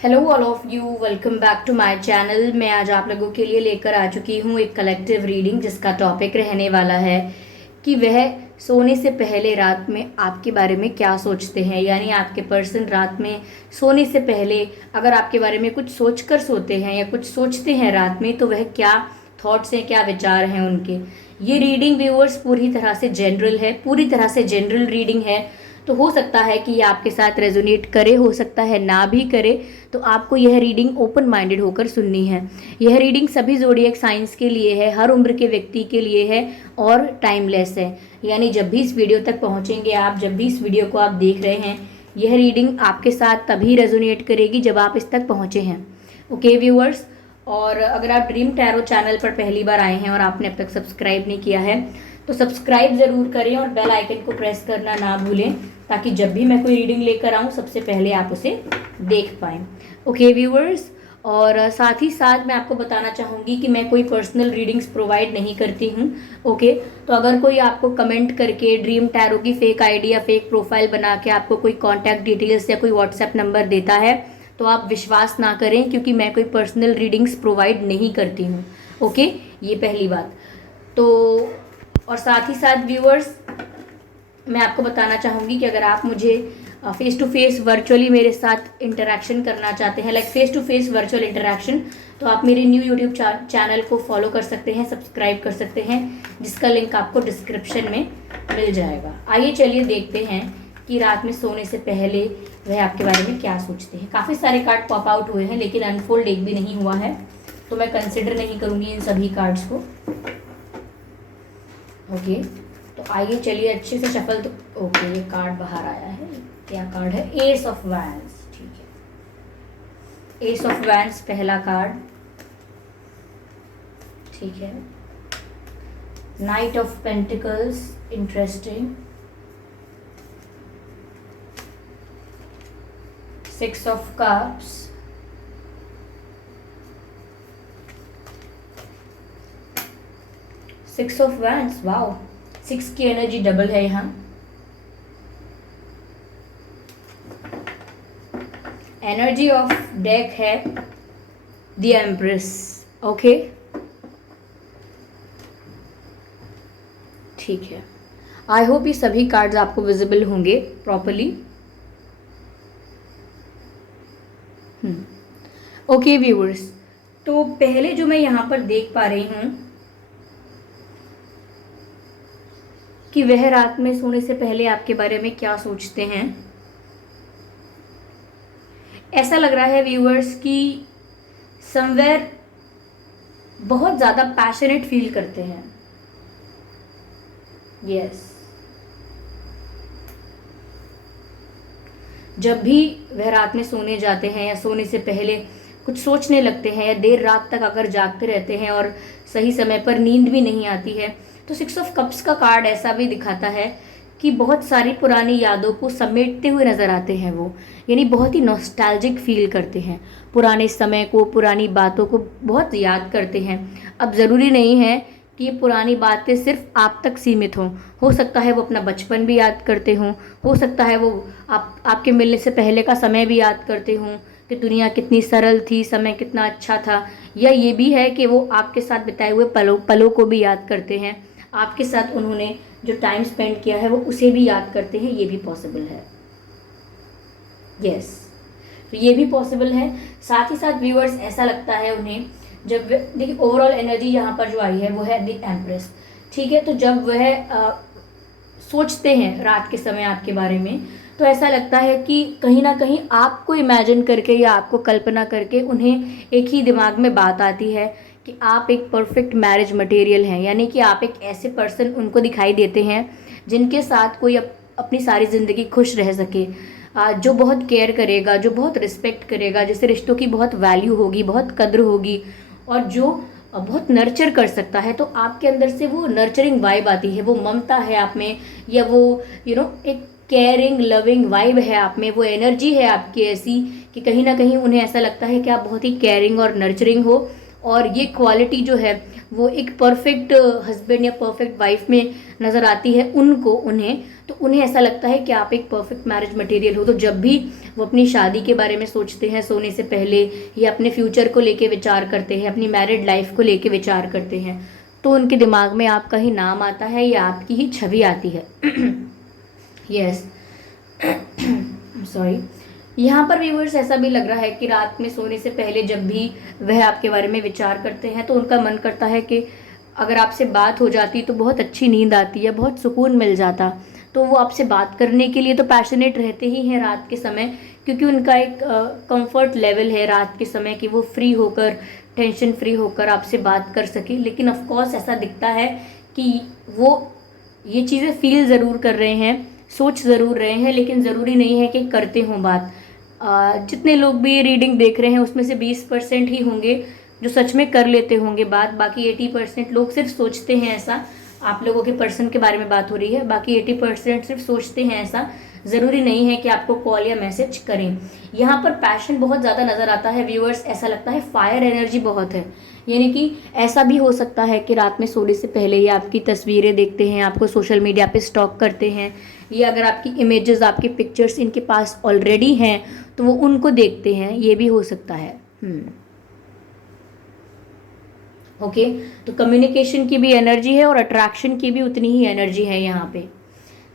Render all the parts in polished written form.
Hello all of you, welcome back to my channel. मैं आज आप लोगों के लिए लेकर आ चुकी हूँ एक कलेक्टिव रीडिंग जिसका टॉपिक रहने वाला है कि वह सोने से पहले रात में आपके बारे में क्या सोचते हैं। यानी आपके पर्सन रात में सोने से पहले अगर आपके बारे में कुछ सोचकर सोते हैं या कुछ सोचते हैं रात में, तो वह क्या थॉट्स हैं, क्या विचार हैं उनके। ये रीडिंग व्यूअर्स पूरी तरह से जनरल है, पूरी तरह से जनरल रीडिंग है। तो हो सकता है कि ये आपके साथ रेजोनेट करे, हो सकता है ना भी करे। तो आपको यह रीडिंग ओपन माइंडेड होकर सुननी है। यह रीडिंग सभी ज़ोडिएक साइंस के लिए है, हर उम्र के व्यक्ति के लिए है और टाइमलेस है। यानी जब भी इस वीडियो तक पहुंचेंगे आप, जब भी इस वीडियो को आप देख रहे हैं, यह रीडिंग आपके साथ तभी रेजोनेट करेगी जब आप इस तक पहुंचे हैं। ओके व्यूअर्स, और अगर आप ड्रीम टैरो चैनल पर पहली बार आए हैं और आपने अब तक सब्सक्राइब नहीं किया है तो सब्सक्राइब ज़रूर करें और बेल आइकन को प्रेस करना ना भूलें, ताकि जब भी मैं कोई रीडिंग लेकर आऊँ सबसे पहले आप उसे देख पाएँ। ओके व्यूअर्स, और साथ ही साथ मैं आपको बताना चाहूँगी कि मैं कोई पर्सनल रीडिंग्स प्रोवाइड नहीं करती हूँ। ओके, तो अगर कोई आपको कमेंट करके ड्रीम टैरो की फेक आईडी या फेक प्रोफाइल बना के आपको कोई कॉन्टैक्ट डिटेल्स या कोई व्हाट्सएप नंबर देता है तो आप विश्वास ना करें, क्योंकि मैं कोई पर्सनल रीडिंग्स प्रोवाइड नहीं करती हूँ। ओके, ये पहली बात। तो और साथ ही साथ व्यूअर्स, मैं आपको बताना चाहूँगी कि अगर आप मुझे फेस टू फेस वर्चुअली मेरे साथ इंटरेक्शन करना चाहते हैं, like face to face virtual interaction, तो आप मेरे न्यू यूट्यूब चैनल को फॉलो कर सकते हैं, सब्सक्राइब कर सकते हैं, जिसका लिंक आपको डिस्क्रिप्शन में मिल जाएगा। आइए चलिए देखते हैं कि रात में सोने से पहले वह आपके बारे में क्या सोचते हैं। काफ़ी सारे कार्ड पॉप आउट हुए हैं लेकिन अनफोल्ड एक भी नहीं हुआ है, तो मैं कंसिडर नहीं करूँगी इन सभी कार्ड्स को। ओके, तो आइए चलिए अच्छे से शफल। तो ओके, ये कार्ड बाहर आया है। क्या कार्ड है? S of wands. ठीक है, एस ऑफ वैंड्स पहला कार्ड। ठीक है, night of pentacles, interesting. Six of cups, six of wands. Wow, six की एनर्जी डबल है यहाँ। एनर्जी ऑफ डेक है द एम्प्रेस। ओके, ठीक है। आई होप ये सभी कार्ड्स आपको विजिबल होंगे प्रॉपरली। ओके व्यूअर्स, तो पहले जो मैं यहाँ पर देख पा रही हूँ कि वह रात में सोने से पहले आपके बारे में क्या सोचते हैं। ऐसा लग रहा है व्यूअर्स कि समवेयर बहुत ज़्यादा पैशनेट फील करते हैं। यस, जब भी वह रात में सोने जाते हैं या सोने से पहले कुछ सोचने लगते हैं या देर रात तक अगर जागते रहते हैं और सही समय पर नींद भी नहीं आती है, तो सिक्स ऑफ कप्स का कार्ड ऐसा भी दिखाता है कि बहुत सारी पुरानी यादों को समेटते हुए नज़र आते हैं वो। यानी बहुत ही नॉस्टैल्जिक फील करते हैं, पुराने समय को, पुरानी बातों को बहुत याद करते हैं। अब ज़रूरी नहीं है कि ये पुरानी बातें सिर्फ आप तक सीमित हों, हो सकता है वो अपना बचपन भी याद करते हों, हो सकता है वो आपके मिलने से पहले का समय भी याद करते हों कि दुनिया कितनी सरल थी, समय कितना अच्छा था। या ये भी है कि वो आपके साथ बिताए हुए पलों को भी याद करते हैं, आपके साथ उन्होंने जो टाइम स्पेंड किया है वो उसे भी याद करते हैं। ये भी पॉसिबल है। यस, तो ये भी पॉसिबल है। साथ ही साथ व्यूअर्स, ऐसा लगता है उन्हें, जब देखिए ओवरऑल एनर्जी यहाँ पर जो आई है वो है द एम्प्रेस। ठीक है, तो जब वह सोचते हैं रात के समय आपके बारे में, तो ऐसा लगता है कि कहीं ना कहीं आपको इमेजिन करके या आपको कल्पना करके उन्हें एक ही दिमाग में बात आती है कि आप एक परफेक्ट मैरिज मटेरियल हैं। यानी कि आप एक ऐसे पर्सन उनको दिखाई देते हैं जिनके साथ कोई अपनी सारी ज़िंदगी खुश रह सके, जो बहुत केयर करेगा, जो बहुत रिस्पेक्ट करेगा, जिसे रिश्तों की बहुत वैल्यू होगी, बहुत कद्र होगी, और जो बहुत नर्चर कर सकता है। तो आपके अंदर से वो नर्चरिंग वाइब आती है, वो ममता है आप में, या वो एक केयरिंग लविंग वाइब है आप में, वो एनर्जी है आपकी ऐसी कि कहीं ना कहीं उन्हें ऐसा लगता है कि आप बहुत ही केयरिंग और नर्चरिंग हो, और ये क्वालिटी जो है वो एक परफेक्ट हस्बैंड या परफेक्ट वाइफ में नज़र आती है उन्हें, तो उन्हें ऐसा लगता है कि आप एक परफेक्ट मैरिज मटेरियल हो। तो जब भी वो अपनी शादी के बारे में सोचते हैं सोने से पहले, या अपने फ्यूचर को लेके विचार करते हैं, अपनी मैरिड लाइफ को लेके विचार करते हैं, तो उनके दिमाग में आपका ही नाम आता है या आपकी ही छवि आती है। Yes, sorry. यहाँ पर व्यूअर्स ऐसा भी लग रहा है कि रात में सोने से पहले जब भी वह आपके बारे में विचार करते हैं तो उनका मन करता है कि अगर आपसे बात हो जाती तो बहुत अच्छी नींद आती है, बहुत सुकून मिल जाता। तो वो आपसे बात करने के लिए तो पैशनेट रहते ही हैं रात के समय, क्योंकि उनका एक कंफर्ट लेवल है रात के समय कि वो फ्री होकर, टेंशन फ्री होकर आपसे बात कर सके। लेकिन ऑफ कोर्स ऐसा दिखता है कि वो ये चीज़ें फील ज़रूर कर रहे हैं, सोच ज़रूर रहे हैं, लेकिन ज़रूरी नहीं है कि करते हों बात। जितने लोग भी ये रीडिंग देख रहे हैं उसमें से 20% ही होंगे जो सच में कर लेते होंगे बात। बाकी 80% लोग सिर्फ सोचते हैं ऐसा। आप लोगों के पर्सन के बारे में बात हो रही है, बाकी 80% सिर्फ सोचते हैं ऐसा। ज़रूरी नहीं है कि आपको कॉल या मैसेज करें। यहाँ पर पैशन बहुत ज़्यादा नज़र आता है व्यूअर्स, ऐसा लगता है फायर एनर्जी बहुत है। यानी कि ऐसा भी हो सकता है कि रात में सोने से पहले ये आपकी तस्वीरें देखते हैं, आपको सोशल मीडिया पे स्टॉक करते हैं, या अगर आपकी इमेजेस, आपकी पिक्चर्स इनके पास ऑलरेडी हैं तो वो उनको देखते हैं, ये भी हो सकता है। ओके, तो कम्युनिकेशन की भी एनर्जी है और अट्रैक्शन की भी उतनी ही एनर्जी है यहाँ पे।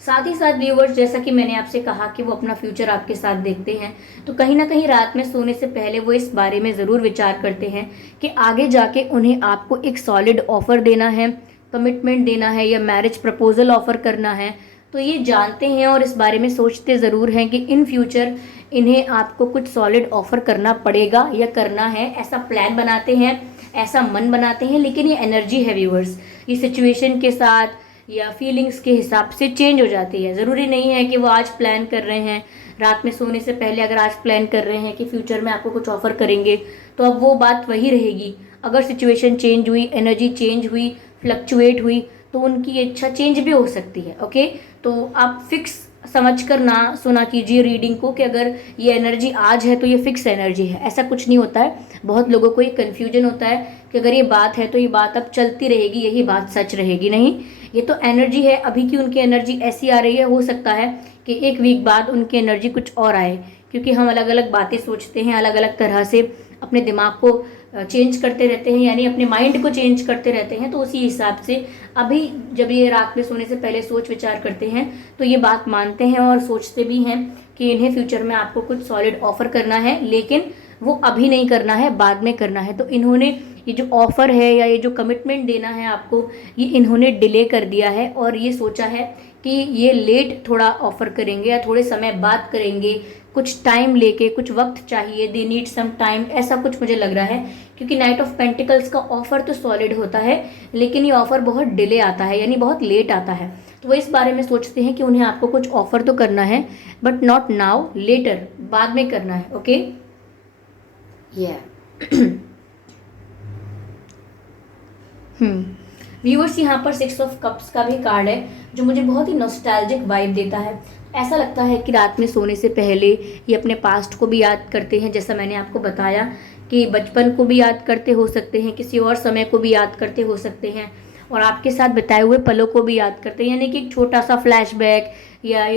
साथ ही साथ व्यूवर्स, जैसा कि मैंने आपसे कहा कि वो अपना फ्यूचर आपके साथ देखते हैं, तो कहीं ना कहीं रात में सोने से पहले वो इस बारे में ज़रूर विचार करते हैं कि आगे जाके उन्हें आपको एक सॉलिड ऑफर देना है, कमिटमेंट देना है, या मैरिज प्रपोजल ऑफर करना है। तो ये जानते हैं और इस बारे में सोचते ज़रूर हैं कि इन फ्यूचर इन्हें आपको कुछ सॉलिड ऑफर करना पड़ेगा या करना है, ऐसा प्लान बनाते हैं, ऐसा मन बनाते हैं। लेकिन ये एनर्जी है व्यूअर्स, ये सिचुएशन के साथ या फीलिंग्स के हिसाब से चेंज हो जाती है। ज़रूरी नहीं है कि वो आज प्लान कर रहे हैं रात में सोने से पहले, अगर आज प्लान कर रहे हैं कि फ्यूचर में आपको कुछ ऑफर करेंगे तो अब वो बात वही रहेगी। अगर सिचुएशन चेंज हुई, एनर्जी चेंज हुई, फ्लक्चुएट हुई, तो उनकी इच्छा चेंज भी हो सकती है। ओके, तो आप फिक्स समझ कर ना सुना कीजिए रीडिंग को कि अगर ये एनर्जी आज है तो ये फिक्स एनर्जी है, ऐसा कुछ नहीं होता है। बहुत लोगों को ये कन्फ्यूजन होता है कि अगर ये बात है तो ये बात अब चलती रहेगी, यही बात सच रहेगी। नहीं, ये तो एनर्जी है, अभी की उनकी एनर्जी ऐसी आ रही है। हो सकता है कि एक वीक बाद उनकी एनर्जी कुछ और आए, क्योंकि हम अलग अलग बातें सोचते हैं, अलग अलग तरह से अपने दिमाग को चेंज करते रहते हैं, यानी अपने माइंड को चेंज करते रहते हैं। तो उसी हिसाब से अभी जब ये रात में सोने से पहले सोच विचार करते हैं तो ये बात मानते हैं और सोचते भी हैं कि इन्हें फ्यूचर में आपको कुछ सॉलिड ऑफर करना है, लेकिन वो अभी नहीं करना है, बाद में करना है। तो इन्होंने ये जो ऑफ़र है या ये जो कमिटमेंट देना है आपको, ये इन्होंने डिले कर दिया है और ये सोचा है कि ये लेट थोड़ा ऑफ़र करेंगे या थोड़े समय बाद करेंगे, कुछ टाइम लेके, कुछ वक्त चाहिए, दे नीड सम टाइम, ऐसा कुछ मुझे लग रहा है। क्योंकि नाइट ऑफ पेंटिकल्स का ऑफ़र तो सॉलिड होता है, लेकिन ये ऑफ़र बहुत डिले आता है, यानी बहुत लेट आता है। तो वो इस बारे में सोचते हैं कि उन्हें आपको कुछ ऑफ़र तो करना है, बट नॉट नाउ, लेटर, बाद में करना है। ओके, व्यूअर्स, यहाँ पर 6 ऑफ कप्स का भी कार्ड है जो मुझे बहुत ही नॉस्टैल्जिक वाइब देता है। ऐसा लगता है कि रात में सोने से पहले ये अपने पास्ट को भी याद करते हैं, जैसा मैंने आपको बताया कि बचपन को भी याद करते हो सकते हैं, किसी और समय को भी याद करते हो सकते हैं, और आपके साथ बिताए हुए पलों को भी याद करते हैं। यानी कि एक छोटा सा फ्लैशबैक या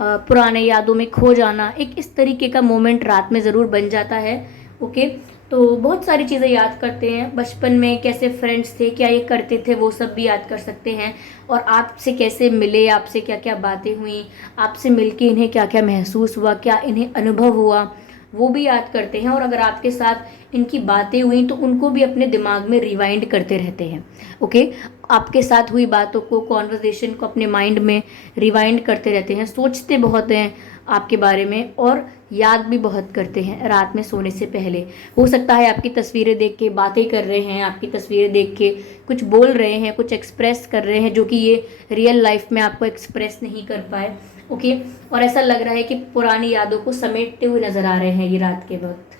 पुराने यादों में खो जाना, एक इस तरीके का मोमेंट रात में ज़रूर बन जाता है। ओके, तो बहुत सारी चीज़ें याद करते हैं, बचपन में कैसे फ्रेंड्स थे, क्या ये करते थे, वो सब भी याद कर सकते हैं, और आपसे कैसे मिले, आपसे क्या क्या बातें हुई, आपसे मिलके इन्हें क्या क्या महसूस हुआ, क्या इन्हें अनुभव हुआ, वो भी याद करते हैं। और अगर आपके साथ इनकी बातें हुई तो उनको भी अपने दिमाग में रिवाइंड करते रहते हैं। ओके, आपके साथ हुई बातों को, कॉन्वर्जेशन को अपने माइंड में रिवाइंड करते रहते हैं, सोचते बहुत हैं आपके बारे में और याद भी बहुत करते हैं रात में सोने से पहले। हो सकता है आपकी तस्वीरें देख के बातें कर रहे हैं, आपकी तस्वीरें देख के कुछ बोल रहे हैं, कुछ एक्सप्रेस कर रहे हैं जो कि ये रियल लाइफ में आपको एक्सप्रेस नहीं कर पाए। ओके, और ऐसा लग रहा है कि पुरानी यादों को समेटते हुए नज़र आ रहे हैं ये रात के वक्त।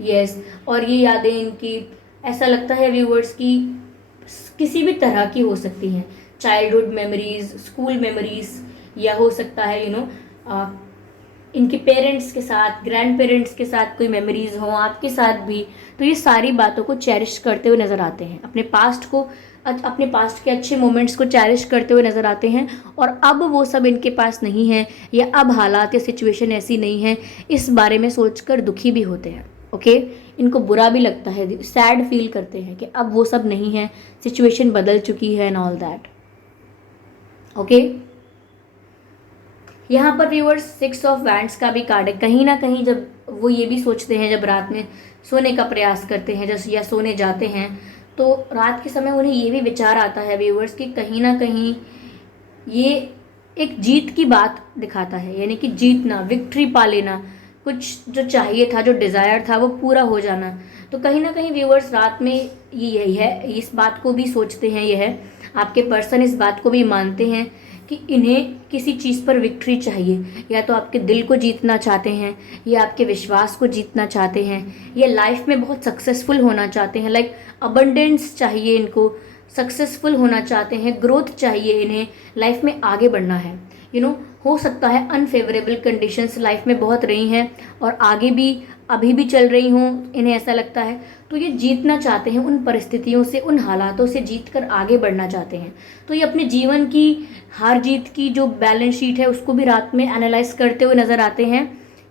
यस, और ये यादें इनकी, ऐसा लगता है व्यूवर्स की किसी भी तरह की हो सकती हैं, चाइल्डहुड मेमोरीज, स्कूल मेमोरीज, या हो सकता है इनके पेरेंट्स के साथ, ग्रैंड पेरेंट्स के साथ कोई मेमोरीज हो, आपके साथ भी, तो ये सारी बातों को चेरिश करते हुए नज़र आते हैं, अपने पास्ट के अच्छे मोमेंट्स को चेरिश करते हुए नज़र आते हैं। और अब वो सब इनके पास नहीं है, या अब हालात या सिचुएशन ऐसी नहीं है, इस बारे में सोचकर दुखी भी होते हैं। ओके, इनको बुरा भी लगता है, सैड फील करते हैं कि अब वो सब नहीं है, सिचुएशन बदल चुकी है एंड ऑल दैट। ओके, यहाँ पर व्यूअर्स 6 ऑफ वैंड्स का भी कार्ड है। कहीं ना कहीं जब वो ये भी सोचते हैं, जब रात में सोने का प्रयास करते हैं या सोने जाते हैं, तो रात के समय उन्हें ये भी विचार आता है व्यूअर्स कि कहीं ना कहीं ये एक जीत की बात दिखाता है, यानी कि जीतना, विक्ट्री पा लेना, कुछ जो चाहिए था, जो डिज़ायर था, वो पूरा हो जाना। तो कहीं ना कहीं व्यूअर्स रात में ये यही है, इस बात को भी सोचते हैं, यह है आपके पर्सन इस बात को भी मानते हैं कि इन्हें किसी चीज़ पर विक्ट्री चाहिए, या तो आपके दिल को जीतना चाहते हैं, या आपके विश्वास को जीतना चाहते हैं, या लाइफ में बहुत सक्सेसफुल होना चाहते हैं, लाइक अबंडेंस चाहिए इनको, सक्सेसफुल होना चाहते हैं, ग्रोथ चाहिए इन्हें, लाइफ में आगे बढ़ना है। हो सकता है अनफेवरेबल कंडीशंस लाइफ में बहुत रही हैं और आगे भी अभी भी चल रही हों, इन्हें ऐसा लगता है, तो ये जीतना चाहते हैं उन परिस्थितियों से, उन हालातों से जीत कर आगे बढ़ना चाहते हैं। तो ये अपने जीवन की हार जीत की जो बैलेंस शीट है उसको भी रात में एनालाइज करते हुए नज़र आते हैं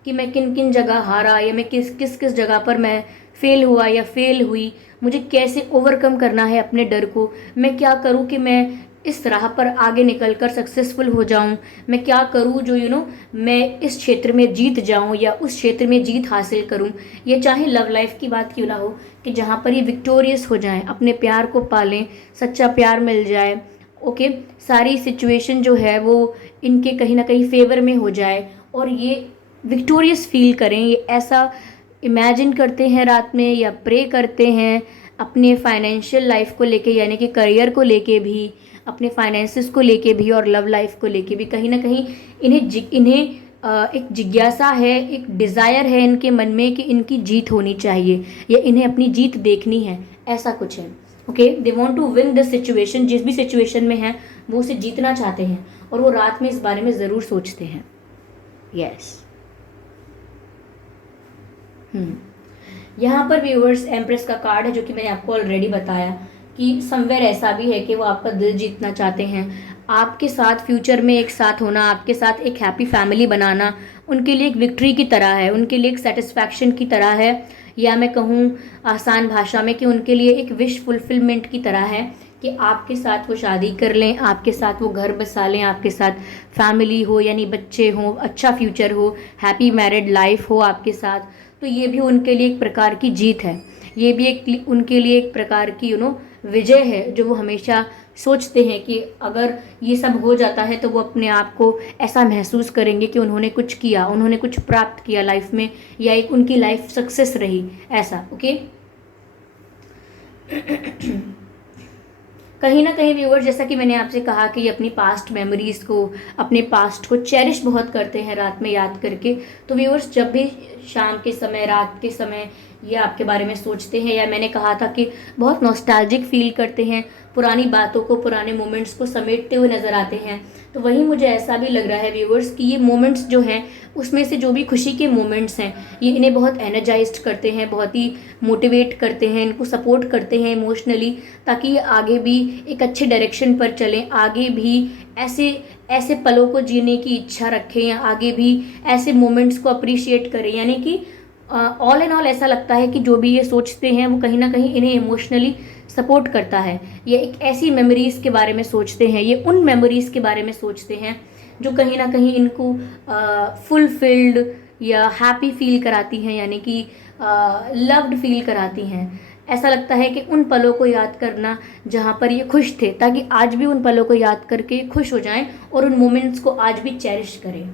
कि मैं किन किन जगह हारा, या मैं किस किस जगह पर मैं फेल हुआ या फेल हुई, मुझे कैसे ओवरकम करना है अपने डर को, मैं क्या करूं कि मैं इस राह पर आगे निकल कर सक्सेसफुल हो जाऊं, मैं क्या करूं जो मैं इस क्षेत्र में जीत जाऊं या उस क्षेत्र में जीत हासिल करूं। ये चाहे लव लाइफ की बात क्यों ना हो, कि जहां पर ये विक्टोरियस हो जाएं, अपने प्यार को पालें, सच्चा प्यार मिल जाए। ओके, सारी सिचुएशन जो है वो इनके कहीं ना कहीं फेवर में हो जाए और ये विक्टोरियस फील करें, ये ऐसा इमेजिन करते हैं रात में या प्रे करते हैं अपने फाइनेंशियल लाइफ को लेके, यानी कि करियर को लेके भी, अपने फाइनेंसिस को लेके भी और लव लाइफ को लेके भी। कहीं ना कहीं इन्हें एक जिज्ञासा है, एक डिज़ायर है इनके मन में कि इनकी जीत होनी चाहिए या इन्हें अपनी जीत देखनी है, ऐसा कुछ है। Okay, they want to win the situation, जिस भी सिचुएशन में है वो उसे जीतना चाहते हैं और वो रात में इस बारे में ज़रूर सोचते हैं। यस। यहाँ पर व्यूअर्स एम्प्रेस का कार्ड है, जो कि मैंने आपको ऑलरेडी बताया कि समवेयर ऐसा भी है कि वो आपका दिल जीतना चाहते हैं, आपके साथ फ्यूचर में एक साथ होना, आपके साथ एक हैप्पी फैमिली बनाना उनके लिए एक विक्ट्री की तरह है, उनके लिए एक सेटिस्फैक्शन की तरह है, या मैं कहूँ आसान भाषा में कि उनके लिए एक विश फुलफिलमेंट की तरह है कि आपके साथ वो शादी कर लें, आपके साथ वो घर बसा लें, आपके साथ फैमिली हो, यानी बच्चे हों, अच्छा फ्यूचर हो, हैप्पी मैरिड लाइफ हो आपके साथ। तो ये भी उनके लिए एक प्रकार की जीत है, ये भी एक उनके लिए एक प्रकार की विजय है, जो वो हमेशा सोचते हैं कि अगर ये सब हो जाता है तो वो अपने आप को ऐसा महसूस करेंगे कि उन्होंने कुछ किया, उन्होंने कुछ प्राप्त किया लाइफ में, या एक उनकी लाइफ सक्सेस रही, ऐसा। ओके, कहीं ना कहीं व्यूअर, जैसा कि मैंने आपसे कहा कि ये अपनी पास्ट मेमोरीज़ को, अपने पास्ट को चेरिश बहुत करते हैं रात में याद करके। तो व्यूअर्स जब भी शाम के समय, रात के समय ये आपके बारे में सोचते हैं, या मैंने कहा था कि बहुत नॉस्टैल्जिक फील करते हैं, पुरानी बातों को, पुराने मोमेंट्स को समेटते हुए नज़र आते हैं, तो वहीं मुझे ऐसा भी लग रहा है व्यूअर्स कि ये मोमेंट्स जो हैं उसमें से जो भी खुशी के मोमेंट्स हैं ये इन्हें बहुत एनर्जाइज्ड करते हैं, बहुत ही मोटिवेट करते हैं, इनको सपोर्ट करते हैं इमोशनली, ताकि ये आगे भी एक अच्छे डायरेक्शन पर चलें, आगे भी ऐसे ऐसे पलों को जीने की इच्छा रखें, या आगे भी ऐसे मोमेंट्स को अप्रिशिएट करें। यानी कि ऑल एंड ऑल ऐसा लगता है कि जो भी ये सोचते हैं वो कहीं ना कहीं इन्हें इमोशनली सपोर्ट करता है। ये एक ऐसी मेमोरीज़ के बारे में सोचते हैं, ये उन मेमोरीज़ के बारे में सोचते हैं जो कहीं ना कहीं इनको फुलफिल्ड या हैप्पी फील कराती हैं, यानी कि लव्ड फील कराती हैं। ऐसा लगता है कि उन पलों को याद करना जहाँ पर ये खुश थे, ताकि आज भी उन पलों को याद करके खुश हो जाएं और उन मोमेंट्स को आज भी चेरिश करें।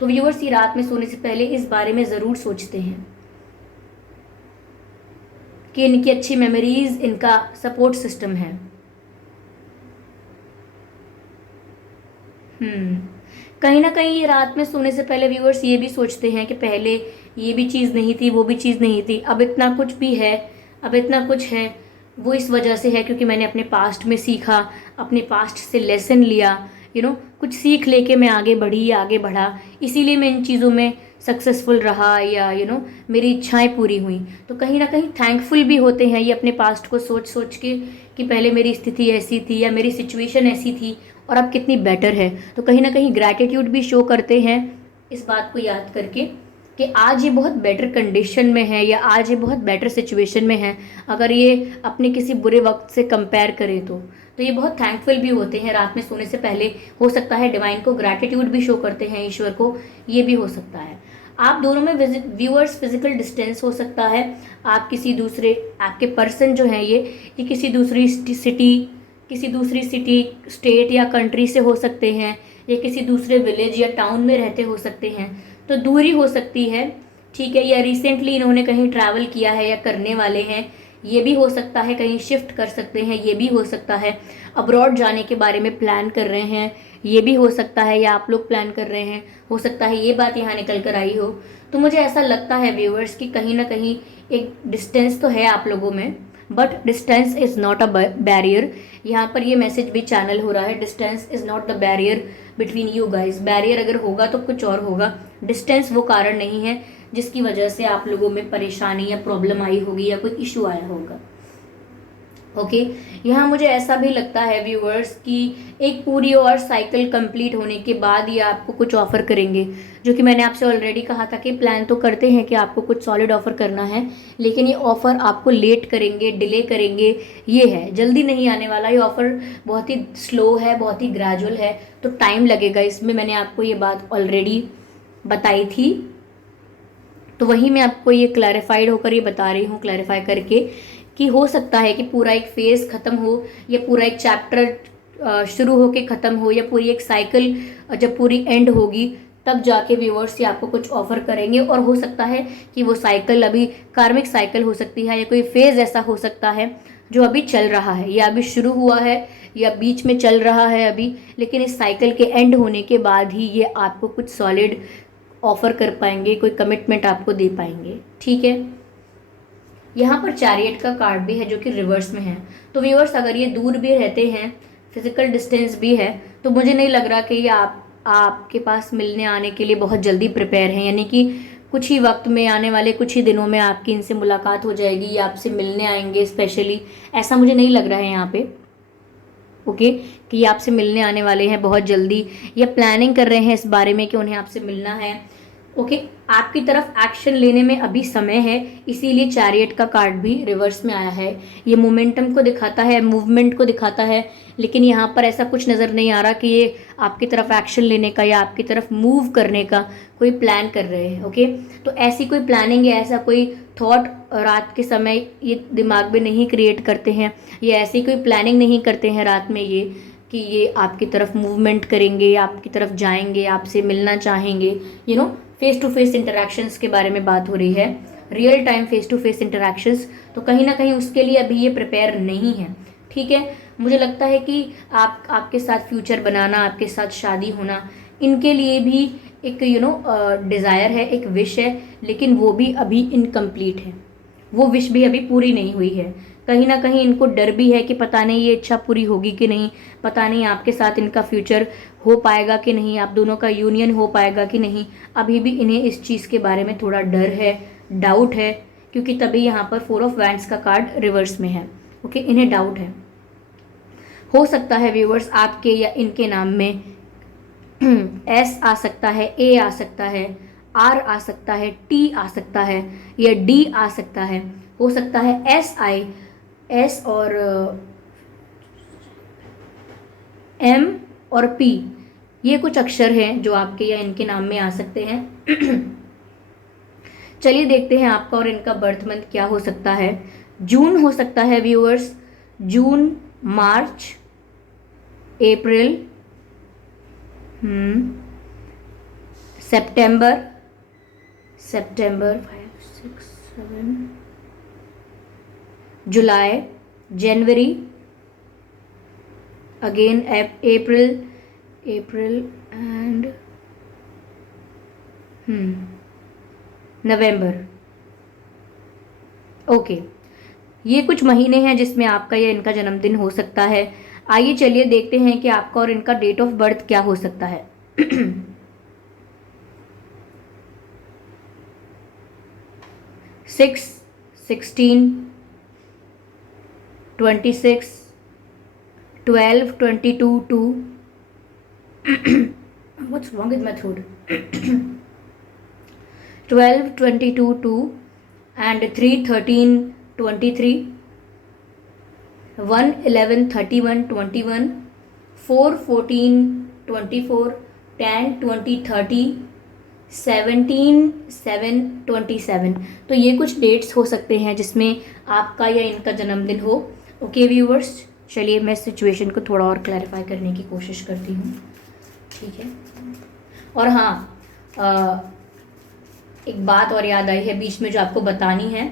तो व्यूअर्स ये रात में सोने से पहले इस बारे में ज़रूर सोचते हैं कि इनकी अच्छी मेमोरीज इनका सपोर्ट सिस्टम है। कहीं ना कहीं ये रात में सोने से पहले व्यूअर्स ये भी सोचते हैं कि पहले ये भी चीज़ नहीं थी, वो भी चीज़ नहीं थी, अब इतना कुछ भी है, अब इतना कुछ है, वो इस वजह से है क्योंकि मैंने अपने पास्ट में सीखा, अपने पास्ट से लेसन लिया, कुछ सीख लेके मैं आगे बढ़ी या आगे बढ़ा, इसीलिए मैं इन चीज़ों में सक्सेसफुल रहा या मेरी इच्छाएं पूरी हुई। तो कहीं ना कहीं थैंकफुल भी होते हैं ये अपने पास्ट को सोच सोच के कि पहले मेरी स्थिति ऐसी थी या मेरी सिचुएशन ऐसी थी और अब कितनी बेटर है। तो कहीं ना कहीं ग्रैटिट्यूड भी शो करते हैं इस बात को याद करके कि आज ये बहुत बेटर कंडीशन में है या आज ये बहुत बेटर सिचुएशन में है, अगर ये अपने किसी बुरे वक्त से कंपेयर करें तो ये बहुत थैंकफुल भी होते हैं रात में सोने से पहले। हो सकता है डिवाइन को ग्रैटिट्यूड भी शो करते हैं, ईश्वर को, ये भी हो सकता है। आप दोनों में व्यूअर्स फिजिकल डिस्टेंस हो सकता है। आप किसी दूसरे, आपके पर्सन जो हैं ये किसी दूसरी सिटी, स्टेट या कंट्री से हो सकते हैं, या किसी दूसरे विलेज या टाउन में रहते हो सकते हैं। तो दूरी हो सकती है, ठीक है, या रिसेंटली इन्होंने कहीं ट्रैवल किया है या करने वाले हैं, ये भी हो सकता है। कहीं शिफ्ट कर सकते हैं, ये भी हो सकता है। अब्रॉड जाने के बारे में प्लान कर रहे हैं, ये भी हो सकता है, या आप लोग प्लान कर रहे हैं, हो सकता है ये बात यहाँ निकल कर आई हो। तो मुझे ऐसा लगता है व्यूअर्स कि कहीं ना कहीं एक डिस्टेंस तो है आप लोगों में, but distance is not a barrier. यहाँ पर ये मैसेज भी चैनल हो रहा है, distance is not the barrier between you guys. Barrier अगर होगा तो कुछ और होगा, डिस्टेंस वो कारण नहीं है जिसकी वजह से आप लोगों में परेशानी या प्रॉब्लम आई होगी या कोई इशू आया होगा। ओके, यहाँ मुझे ऐसा भी लगता है व्यूअर्स कि एक पूरी और साइकिल कंप्लीट होने के बाद ये आपको कुछ ऑफर करेंगे, जो कि मैंने आपसे ऑलरेडी कहा था कि प्लान तो करते हैं कि आपको कुछ सॉलिड ऑफर करना है, लेकिन ये ऑफर आपको लेट करेंगे, डिले करेंगे। ये है, जल्दी नहीं आने वाला ये ऑफर, बहुत ही स्लो है, बहुत ही ग्रेजुअल है, तो टाइम लगेगा इसमें। मैंने आपको ये बात ऑलरेडी बताई थी, तो वही मैं आपको ये क्लैरिफाइड होकर ये बता रही हूँ, क्लैरिफाई करके, कि हो सकता है कि पूरा एक फेज़ ख़त्म हो या पूरा एक चैप्टर शुरू होके ख़त्म हो, या पूरी एक साइकिल जब पूरी एंड होगी तब जाके व्यूअर्स ये आपको कुछ ऑफर करेंगे। और हो सकता है कि वो साइकिल अभी कार्मिक साइकिल हो सकती है, या कोई फेज़ ऐसा हो सकता है जो अभी चल रहा है, या अभी शुरू हुआ है या बीच में चल रहा है अभी, लेकिन इस साइकिल के एंड होने के बाद ही ये आपको कुछ सॉलिड ऑफर कर पाएंगे, कोई कमिटमेंट आपको दे पाएंगे, ठीक है। यहाँ पर चैरियट का कार्ड भी है जो कि रिवर्स में है। तो व्यूअर्स, अगर ये दूर भी रहते हैं, फिजिकल डिस्टेंस भी है, तो मुझे नहीं लग रहा कि ये आपके पास मिलने आने के लिए बहुत जल्दी प्रिपेयर हैं, यानी कि कुछ ही वक्त में, आने वाले कुछ ही दिनों में आपकी इनसे मुलाकात हो जाएगी या आपसे मिलने आएंगे स्पेशली, ऐसा मुझे नहीं लग रहा है यहाँ पे। ओके, कि ये आपसे मिलने आने वाले हैं बहुत जल्दी, या प्लानिंग कर रहे हैं इस बारे में कि उन्हें आपसे मिलना है। ओके, आपकी तरफ एक्शन लेने में अभी समय है, इसीलिए चैरियट का कार्ड भी रिवर्स में आया है। ये मोमेंटम को दिखाता है, मूवमेंट को दिखाता है, लेकिन यहाँ पर ऐसा कुछ नज़र नहीं आ रहा कि ये आपकी तरफ एक्शन लेने का या आपकी तरफ मूव करने का कोई प्लान कर रहे हैं। ओके, तो ऐसी कोई प्लानिंग या ऐसा कोई थॉट रात के समय ये दिमाग में नहीं क्रिएट करते हैं, ये ऐसी कोई प्लानिंग नहीं करते हैं रात में ये कि ये आपकी तरफ मूवमेंट करेंगे, आपकी तरफ जाएंगे, आपसे मिलना चाहेंगे। फेस टू फेस इंटरेक्शंस के बारे में बात हो रही है, real time face to face interactions, तो कहीं ना कहीं उसके लिए अभी ये प्रिपेयर नहीं है, ठीक है। मुझे लगता है कि आपके साथ फ्यूचर बनाना, आपके साथ शादी होना, इनके लिए भी एक डिज़ायर है, एक विश है, लेकिन वो भी अभी इनकम्प्लीट है, वो विश भी अभी पूरी नहीं हुई है। कहीं ना कहीं इनको डर भी है कि पता नहीं ये इच्छा पूरी होगी कि नहीं, पता नहीं आपके साथ इनका फ्यूचर हो पाएगा कि नहीं, आप दोनों का यूनियन हो पाएगा कि नहीं। अभी भी इन्हें इस चीज़ के बारे में थोड़ा डर है, डाउट है, क्योंकि तभी यहाँ पर 4 ऑफ वैंड्स का कार्ड रिवर्स में है। ओके, इन्हें डाउट है। हो सकता है व्यूअर्स आपके या इनके नाम में एस आ सकता है, ए आ सकता है, आर आ सकता है, टी आ सकता है, या डी आ सकता है। हो सकता है एस और एम और पी, ये कुछ अक्षर हैं जो आपके या इनके नाम में आ सकते हैं। चलिए देखते हैं आपका और इनका बर्थ मंथ क्या हो सकता है। जून हो सकता है viewers, June, March, April, September 5, 6, 7, July, January, again April and November. Okay, ये कुछ महीने हैं जिसमें आपका या इनका जन्मदिन हो सकता है। आइए चलिए देखते हैं कि आपका और इनका डेट ऑफ बर्थ क्या हो सकता है। 6, 16, 26, 12, 22, 2 what's wrong with my throat? 12, 22, 2 and 3, 13, 23, 1, 11, 31, 21, 4, 14, 24, 10, 20, 30, 17, 7, 27। तो ये कुछ डेट्स हो सकते हैं जिसमें आपका या इनका जन्मदिन हो। ओके व्यूवर्स, चलिए मैं सिचुएशन को थोड़ा और क्लैरिफाई करने की कोशिश करती हूँ, ठीक है। और हाँ, एक बात और याद आई है बीच में जो आपको बतानी है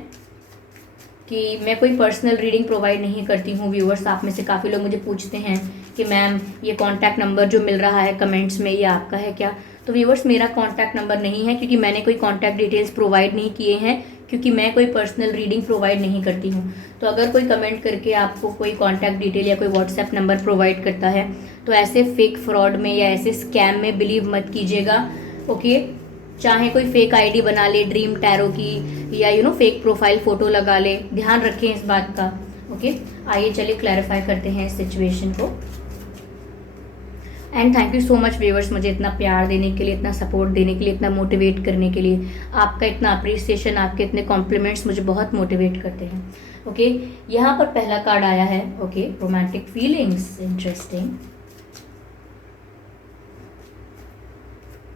कि मैं कोई पर्सनल रीडिंग प्रोवाइड नहीं करती हूँ। व्यूअर्स, आप में से काफ़ी लोग मुझे पूछते हैं कि मैम ये कॉन्टैक्ट नंबर जो मिल रहा है कमेंट्स में ये आपका है क्या? तो व्यूअर्स, मेरा कॉन्टैक्ट नंबर नहीं है, क्योंकि मैंने कोई कॉन्टैक्ट डिटेल्स प्रोवाइड नहीं किए हैं, क्योंकि मैं कोई पर्सनल रीडिंग प्रोवाइड नहीं करती हूँ। तो अगर कोई कमेंट करके आपको कोई कॉन्टैक्ट डिटेल या कोई व्हाट्सएप नंबर प्रोवाइड करता है तो ऐसे फेक फ्रॉड में या ऐसे स्कैम में बिलीव मत कीजिएगा। ओके, चाहे कोई फेक आईडी बना ले ड्रीम टैरो की, या फेक प्रोफाइल फोटो लगा ले, ध्यान रखें इस बात का। ओके, आइए चलिए क्लैरिफाई करते हैं इस सिचुएशन को। And thank you so much viewers, मुझे इतना प्यार देने के लिए, इतना सपोर्ट देने के लिए, इतना मोटिवेट करने के लिए। आपका इतना अप्रिसिएशन, आपके इतने कॉम्प्लीमेंट्स मुझे बहुत मोटिवेट करते हैं। ओके, यहाँ पर पहला कार्ड आया है, okay, romantic feelings, interesting.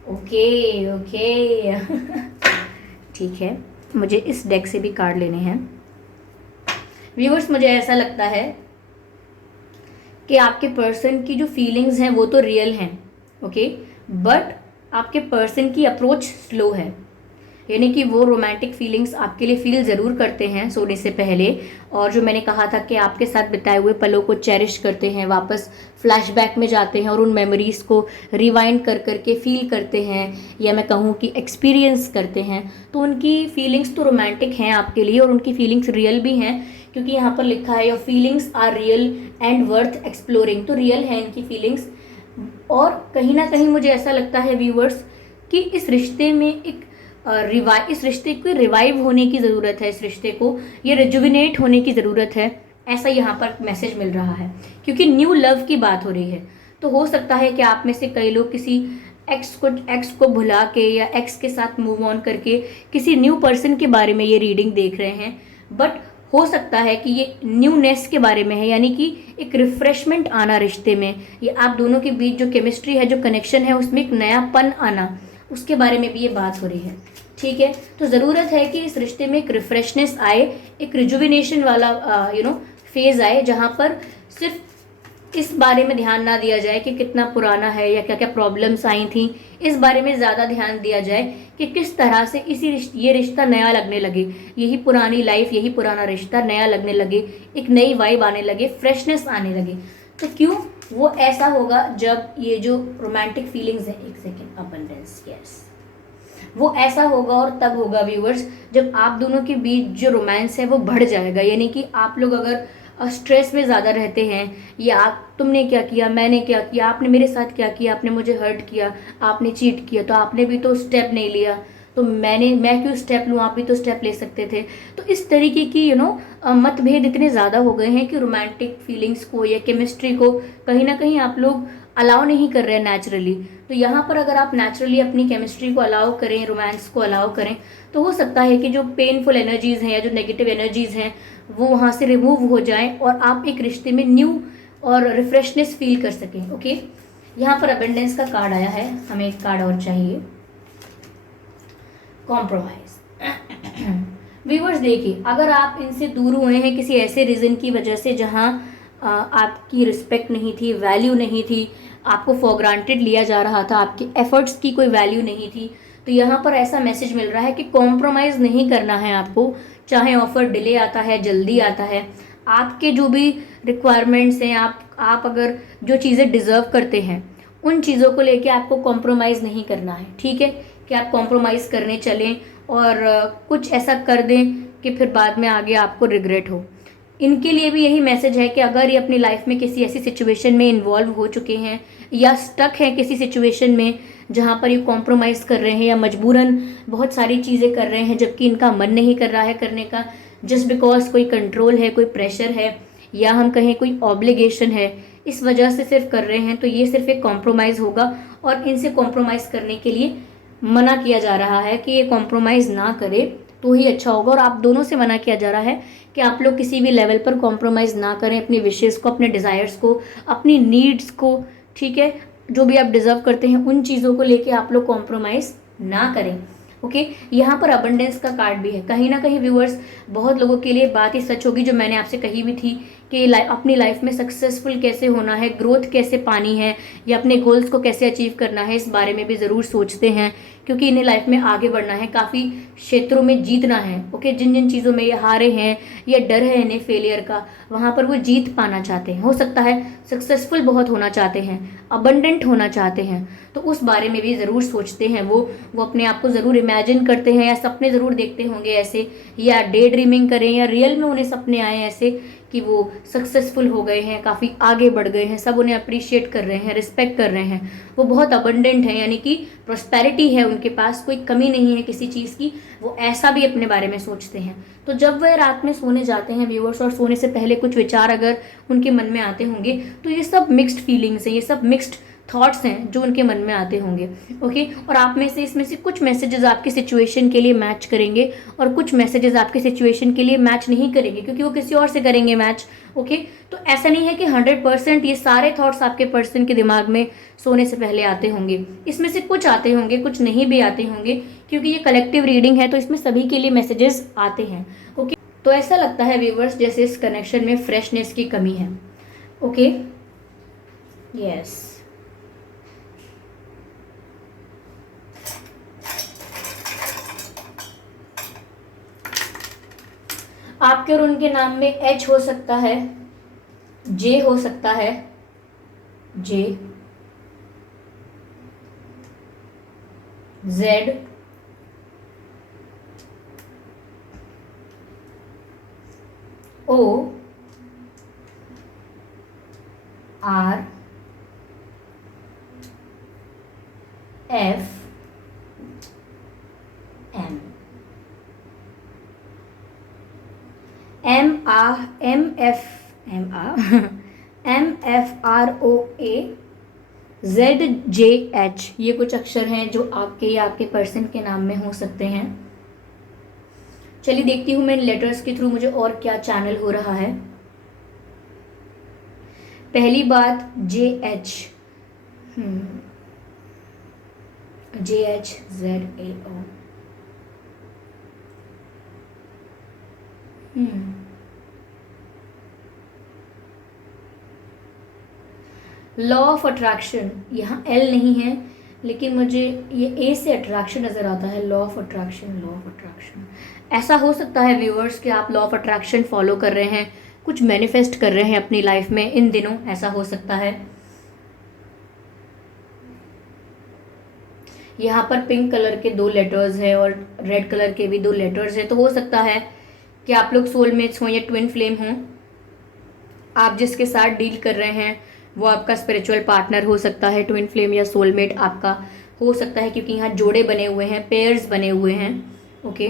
Okay okay ठीक है, मुझे इस डेक से भी कार्ड लेने हैं। व्यूअर्स, मुझे ऐसा लगता है कि आपके पर्सन की जो फीलिंग्स हैं वो तो रियल हैं, ओके, बट आपके पर्सन की अप्रोच स्लो है। यानी कि वो रोमांटिक फीलिंग्स आपके लिए फील ज़रूर करते हैं सोने से पहले, और जो मैंने कहा था कि आपके साथ बिताए हुए पलों को चेरिश करते हैं, वापस फ्लैशबैक में जाते हैं और उन मेमोरीज़ को रिवाइंड कर करके फील करते हैं, या मैं कहूँ कि एक्सपीरियंस करते हैं। तो उनकी फीलिंग्स तो रोमांटिक हैं आपके लिए, और उनकी फीलिंग्स रियल भी हैं, क्योंकि यहाँ पर लिखा है your feelings are real and worth exploring. तो रियल है इनकी फीलिंग्स, और कहीं ना कहीं मुझे ऐसा लगता है व्यूअर्स कि इस रिश्ते में एक इस रिश्ते को रिवाइव होने की ज़रूरत है, इस रिश्ते को ये रिजुविनेट होने की ज़रूरत है, ऐसा यहाँ पर मैसेज मिल रहा है, क्योंकि न्यू लव की बात हो रही है। तो हो सकता है कि आप में से कई लोग किसी एक्स को भुला के या एक्स के साथ मूव ऑन करके किसी न्यू पर्सन के बारे में ये रीडिंग देख रहे हैं, बट हो सकता है कि ये न्यूनेस के बारे में है, यानी कि एक रिफ्रेशमेंट आना रिश्ते में, ये आप दोनों के बीच जो केमिस्ट्री है, जो कनेक्शन है, उसमें एक नयापन आना, उसके बारे में भी ये बात हो रही है, ठीक है। तो ज़रूरत है कि इस रिश्ते में एक रिफ्रेशनेस आए, एक रिजुविनेशन वाला फेज आए, जहाँ पर सिर्फ इस बारे में ध्यान ना दिया जाए कि कितना पुराना है या क्या क्या प्रॉब्लम्स आई थी, इस बारे में ज़्यादा ध्यान दिया जाए कि किस तरह से ये रिश्ता नया लगने लगे, यही पुरानी लाइफ, यही पुराना रिश्ता नया लगने लगे, एक नई वाइब आने लगे, फ्रेशनेस आने लगे। तो क्यों वो ऐसा होगा जब ये जो रोमांटिक फीलिंग्स हैं, एक सेकेंड, अबंडेंस, यस, वो ऐसा होगा और तब होगा व्यूअर्स जब आप दोनों के बीच जो रोमांस है वो बढ़ जाएगा। यानी कि आप लोग अगर स्ट्रेस में ज़्यादा रहते हैं, या तुमने क्या किया, मैंने क्या किया, आपने मेरे साथ क्या किया, आपने मुझे हर्ट किया, आपने चीट किया, तो आपने भी तो स्टेप नहीं लिया, तो मैं क्यों स्टेप लूँ, आप भी तो स्टेप ले सकते थे। तो इस तरीके की मतभेद इतने ज़्यादा हो गए हैं कि रोमांटिक फीलिंग्स को या केमिस्ट्री को कहीं ना कहीं आप लोग अलाउ नहीं कर रहे हैं नेचुरली। तो यहाँ पर अगर आप नेचुरली अपनी केमिस्ट्री को अलाउ करें, रोमांस को अलाउ करें, तो हो सकता है कि जो पेनफुल एनर्जीज़ हैं या जो नेगेटिव एनर्जीज़ हैं वो वहाँ से रिमूव हो जाएं और आप एक रिश्ते में न्यू और रिफ्रेशनेस फील कर सकें। ओके, यहाँ पर अबेंडेंस का कार्ड आया है, हमें एक कार्ड और चाहिए, कॉम्प्रोमाइज। व्यूअर्स देखिए, अगर आप इनसे दूर हुए हैं किसी ऐसे रीज़न की वजह से जहाँ आपकी रिस्पेक्ट नहीं थी, वैल्यू नहीं थी, आपको फॉर ग्रांटेड लिया जा रहा था, आपके एफर्ट्स की कोई वैल्यू नहीं थी, तो यहाँ पर ऐसा मैसेज मिल रहा है कि कॉम्प्रोमाइज़ नहीं करना है आपको, चाहे ऑफ़र डिले आता है, जल्दी आता है, आपके जो भी रिक्वायरमेंट्स हैं, आप अगर जो चीज़ें डिज़र्व करते हैं उन चीज़ों को लेके आपको कॉम्प्रोमाइज़ नहीं करना है, ठीक है, कि आप कॉम्प्रोमाइज़ करने चलें और कुछ ऐसा कर दें कि फिर बाद में आगे आपको रिग्रेट हो। इनके लिए भी यही मैसेज है कि अगर ये अपनी लाइफ में किसी ऐसी सिचुएशन में इन्वॉल्व हो चुके हैं या स्टक हैं किसी सिचुएशन में जहाँ पर ये कॉम्प्रोमाइज़ कर रहे हैं या मजबूरन बहुत सारी चीज़ें कर रहे हैं जबकि इनका मन नहीं कर रहा है करने का, जस्ट बिकॉज कोई कंट्रोल है, कोई प्रेशर है, या हम कहें कोई ऑब्लिगेशन है, इस वजह से सिर्फ कर रहे हैं, तो ये सिर्फ एक कॉम्प्रोमाइज़ होगा। और इनसे कॉम्प्रोमाइज़ करने के लिए मना किया जा रहा है कि ये कॉम्प्रोमाइज़ ना करे तो ही अच्छा होगा। और आप दोनों से मना किया जा रहा है कि आप लोग किसी भी लेवल पर कॉम्प्रोमाइज़ ना करें अपनी विशेज़ को, अपने डिज़ायर्स को, अपनी नीड्स को, ठीक है, जो भी आप डिज़र्व करते हैं उन चीज़ों को लेके आप लोग कॉम्प्रोमाइज़ ना करें। ओके, यहाँ पर अबंडेंस का कार्ड भी है। कहीं ना कहीं व्यूअर्स, बहुत लोगों के लिए बात ही सच होगी जो मैंने आपसे कही भी थी कि अपनी लाइफ में सक्सेसफुल कैसे होना है, ग्रोथ कैसे पानी है, या अपने गोल्स को कैसे अचीव करना है, इस बारे में भी ज़रूर सोचते हैं, क्योंकि इन्हें लाइफ में आगे बढ़ना है, काफ़ी क्षेत्रों में जीतना है। ओके, जिन जिन चीज़ों में ये हारे हैं या डर है इन्हें फेलियर का, वहाँ पर वो जीत पाना चाहते हैं। हो सकता है सक्सेसफुल बहुत होना चाहते हैं, अबंडेंट होना चाहते हैं, तो उस बारे में भी ज़रूर सोचते हैं। वो अपने आप को ज़रूर इमेजिन करते हैं या सपने ज़रूर देखते होंगे ऐसे, या डे ड्रीमिंग करें या रियल में उन्हें सपने आए ऐसे कि वो सक्सेसफुल हो गए हैं, काफ़ी आगे बढ़ गए हैं, सब उन्हें अप्रिशिएट कर रहे हैं, रिस्पेक्ट कर रहे हैं, वो बहुत अबंडेंट हैं, यानी कि प्रॉस्पेरिटी है उनके पास, कोई कमी नहीं है किसी चीज़ की, वो ऐसा भी अपने बारे में सोचते हैं। तो जब वह रात में सोने जाते हैं व्यूअर्स, और सोने से पहले कुछ विचार अगर उनके मन में आते होंगे, तो ये सब मिक्स्ड फीलिंग्स हैं, ये सब मिक्स्ड थॉट्स हैं जो उनके मन में आते होंगे। ओके, और आप में से इसमें से कुछ मैसेजेस आपकी सिचुएशन के लिए मैच करेंगे और कुछ मैसेजेस आपकी सिचुएशन के लिए मैच नहीं करेंगे, क्योंकि वो किसी और से करेंगे मैच। ओके, तो ऐसा नहीं है कि 100% ये सारे थॉट्स आपके पर्सन के दिमाग में सोने से पहले आते होंगे। इसमें से कुछ आते होंगे, कुछ नहीं भी आते होंगे, क्योंकि ये कलेक्टिव रीडिंग है तो इसमें सभी के लिए मैसेजेस आते हैं। ओके, तो ऐसा लगता है व्यूवर्स जैसे इस कनेक्शन में फ्रेशनेस की कमी है। ओके, यस, आपके और उनके नाम में एच हो सकता है, जे हो सकता है, J, Z, O, R, F, M, MFROA, ZJH, ये कुछ अक्षर हैं जो आपके या आपके पर्सन के नाम में हो सकते हैं। चलिए देखती हूँ मैं इन लेटर्स के थ्रू मुझे और क्या चैनल हो रहा है। पहली बात JH, JHZAO, law of attraction, यहाँ एल नहीं है लेकिन मुझे ये ए से अट्रैक्शन नज़र आता है। Law of attraction, law of attraction, ऐसा हो सकता है व्यूअर्स कि आप लॉ ऑफ अट्रैक्शन फॉलो कर रहे हैं, कुछ मैनिफेस्ट कर रहे हैं अपनी लाइफ में इन दिनों, ऐसा हो सकता है। यहाँ पर पिंक कलर के 2 लेटर्स हैं और रेड कलर के भी 2 लेटर्स हैं, तो हो सकता है कि आप लोग सोलमेट्स हों या ट्विन फ्लेम हों। आप जिसके साथ डील कर रहे हैं वो आपका स्पिरिचुअल पार्टनर हो सकता है, ट्विन फ्लेम या सोलमेट आपका हो सकता है, क्योंकि यहाँ जोड़े बने हुए हैं, पेयर्स बने हुए हैं। ओके,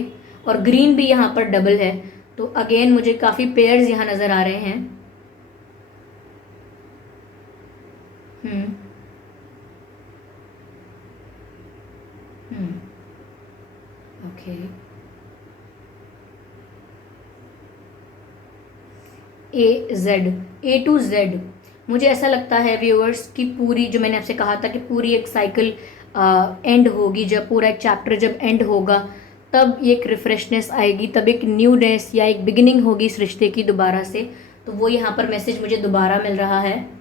और ग्रीन भी यहाँ पर डबल है, तो अगेन मुझे काफ़ी पेयर्स यहाँ नज़र आ रहे हैं। ओके, A to Z, मुझे ऐसा लगता है व्यूअर्स कि पूरी, जो मैंने आपसे कहा था कि पूरी एक साइकिल एंड होगी, जब पूरा एक चैप्टर जब एंड होगा तब एक रिफ्रेशनेस आएगी, तब एक न्यूनेस या एक बिगिनिंग होगी इस रिश्ते की दोबारा से। तो वो यहाँ पर मैसेज मुझे दोबारा मिल रहा है।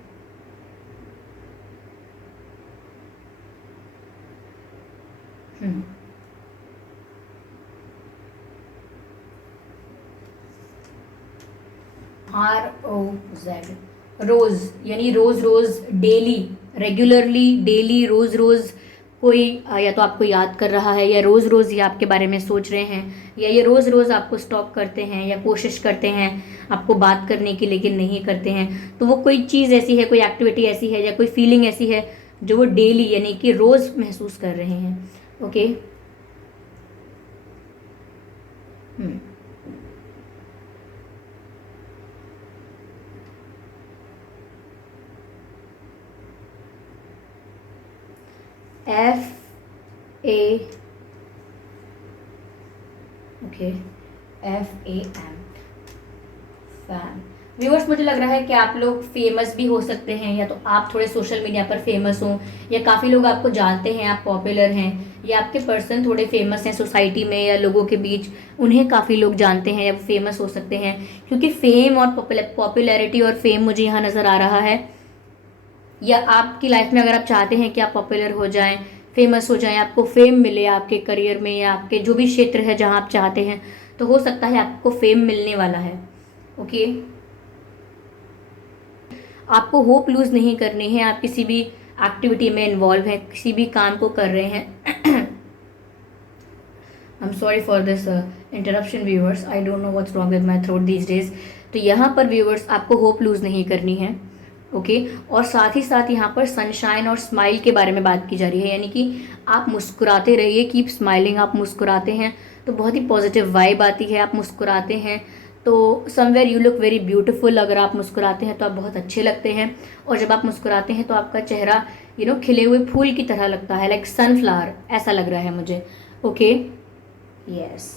ROZ, रोज, यानी रोज रोज, डेली, रेगुलरली, डेली, रोज रोज, कोई या तो आपको याद कर रहा है, या रोज़ रोज़ ये आपके बारे में सोच रहे हैं, या ये रोज़ रोज़ आपको स्टॉक करते हैं या कोशिश करते हैं आपको बात करने की लेकिन नहीं करते हैं, तो वो कोई चीज़ ऐसी है, कोई एक्टिविटी ऐसी है या कोई फीलिंग ऐसी है जो वो डेली यानी कि रोज़ महसूस कर रहे हैं। Okay. FA, okay, FAM, fan. Viewers, मुझे लग रहा है कि आप लोग फेमस भी हो सकते हैं, या तो आप थोड़े सोशल मीडिया पर फेमस हों, या काफ़ी लोग आपको जानते हैं, आप पॉपुलर हैं, या आपके पर्सन थोड़े फेमस हैं सोसाइटी में या लोगों के बीच, उन्हें काफ़ी लोग जानते हैं या फेमस हो सकते हैं। क्योंकि फेम और पॉपुलैरिटी और फेम मुझे यहाँ नज़र आ रहा है, या आपकी लाइफ में अगर आप चाहते हैं कि आप पॉपुलर हो जाएं, फेमस हो जाएं, आपको फेम मिले आपके करियर में या आपके जो भी क्षेत्र है जहां आप चाहते हैं, तो हो सकता है आपको फेम मिलने वाला है। ओके। आपको होप लूज नहीं करनी है, आप किसी भी एक्टिविटी में इन्वॉल्व हैं, किसी भी काम को कर रहे हैं। I am sorry for this interruption viewers, I don't know what's wrong with my throat these days. तो यहाँ पर व्यूअर्स आपको होप लूज नहीं करनी है। ओके। और साथ ही साथ यहाँ पर सनशाइन और स्माइल के बारे में बात की जा रही है, यानी कि आप मुस्कुराते रहिए, कीप स्माइलिंग। आप मुस्कुराते हैं तो बहुत ही पॉजिटिव वाइब आती है, आप मुस्कुराते हैं तो somewhere you look very beautiful. अगर आप मुस्कुराते हैं तो आप बहुत अच्छे लगते हैं, और जब आप मुस्कुराते हैं तो आपका चेहरा खिले हुए फूल की तरह लगता है, लाइक सनफ्लावर, ऐसा लग रहा है मुझे। Okay, yes.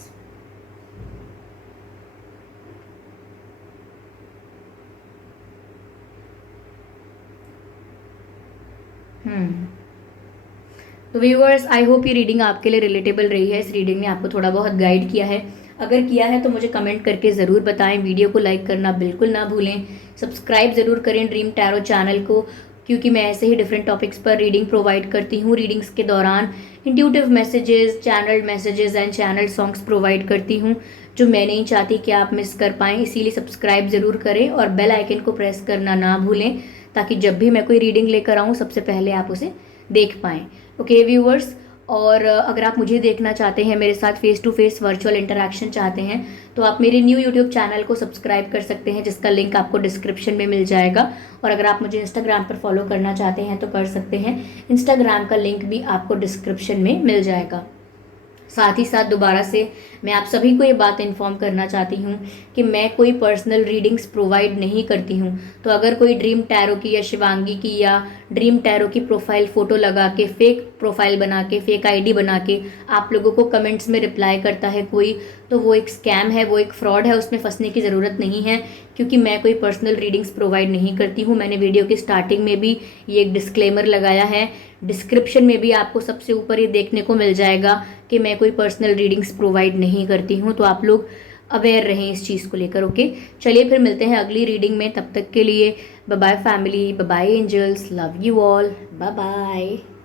तो व्यूअर्स, आई होप ये रीडिंग आपके लिए रिलेटेबल रही है। इस रीडिंग ने आपको थोड़ा बहुत गाइड किया है। अगर किया है तो मुझे कमेंट करके ज़रूर बताएं। वीडियो को लाइक करना बिल्कुल ना भूलें। सब्सक्राइब ज़रूर करें ड्रीम टैरो चैनल को, क्योंकि मैं ऐसे ही डिफरेंट टॉपिक्स पर रीडिंग प्रोवाइड करती हूँ। रीडिंग्स के दौरान intuitive messages, channel messages and channel songs provide करती हूँ, जो मैं नहीं चाहती कि आप मिस कर पाएँ। इसीलिए सब्सक्राइब ज़रूर करें और बेल आइकन को प्रेस करना ना भूलें, ताकि जब भी मैं कोई रीडिंग लेकर आऊँ सबसे पहले आप उसे देख पाएँ। ओके व्यूअर्स, और अगर आप मुझे देखना चाहते हैं, मेरे साथ face to face virtual interaction चाहते हैं, तो आप मेरे न्यू यूट्यूब चैनल को सब्सक्राइब कर सकते हैं, जिसका लिंक आपको डिस्क्रिप्शन में मिल जाएगा। और अगर आप मुझे इंस्टाग्राम पर फॉलो करना चाहते हैं तो कर सकते हैं, इंस्टाग्राम का लिंक भी आपको डिस्क्रिप्शन में मिल जाएगा। साथ ही साथ दोबारा से मैं आप सभी को ये बात इन्फॉर्म करना चाहती हूँ कि मैं कोई पर्सनल रीडिंग्स प्रोवाइड नहीं करती हूँ। तो अगर कोई ड्रीम टैरो की या शिवांगी की या ड्रीम टैरो की प्रोफाइल फ़ोटो लगा के, फेक प्रोफाइल बना के, फेक आईडी बना के आप लोगों को कमेंट्स में रिप्लाई करता है कोई, तो वो एक स्कैम है, वो एक फ्रॉड है। उसमें फंसने की ज़रूरत नहीं है, क्योंकि मैं कोई पर्सनल रीडिंग्स प्रोवाइड नहीं करती हूँ। मैंने वीडियो की स्टार्टिंग में भी ये एक डिस्क्लेमर लगाया है, डिस्क्रिप्शन में भी आपको सबसे ऊपर ये देखने को मिल जाएगा कि मैं कोई पर्सनल रीडिंग्स प्रोवाइड नहीं करती हूँ। तो आप लोग अवेयर रहें इस चीज़ को लेकर। ओके, चलिए फिर मिलते हैं अगली रीडिंग में। तब तक के लिए bye bye family, bye bye angels, love you all, bye bye.